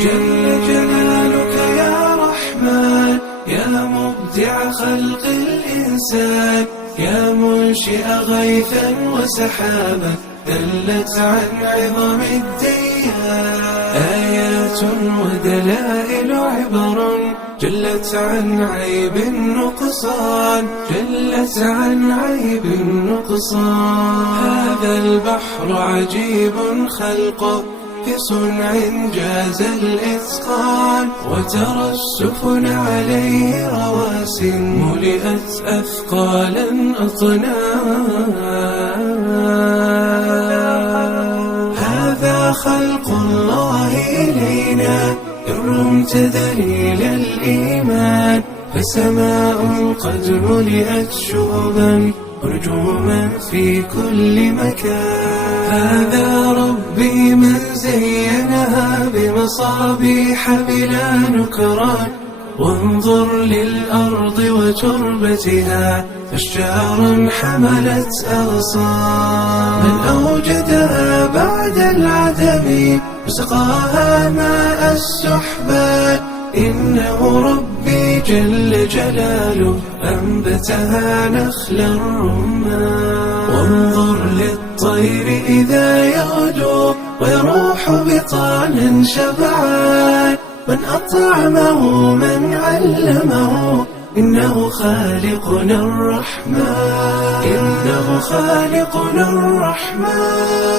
جل جلالك يا رحمن يا مبدع خلق الإنسان يا منشئ غيثا وسحابا دلت عن عظم الديان آيات ودلائل عبر جلت عن عيب النقصان جلت عن عيب النقصان هذا البحر عجيب خلقه في صنع جاز الإتقان وترى السفن عليه رواس ملئت أثقالا أطنان هذا خلق الله إلينا إن رمت دليل الإيمان فسماء قد ملئت شهبا ونجوما في كل مكان هذا ربي من زينها بمصابيح بلا نكران وانظر للأرض وتربتها أشجارا حملت أغصان من أوجدها بعد العدم وسقاها ماء السحبان إنه ربي جل جلاله أنبتها نخل الرمان وانظر للطير إذا يغدو ويروح بطانا شبعان من أطعمه من علمه إنه خالقنا الرحمن إنه خالقنا الرحمن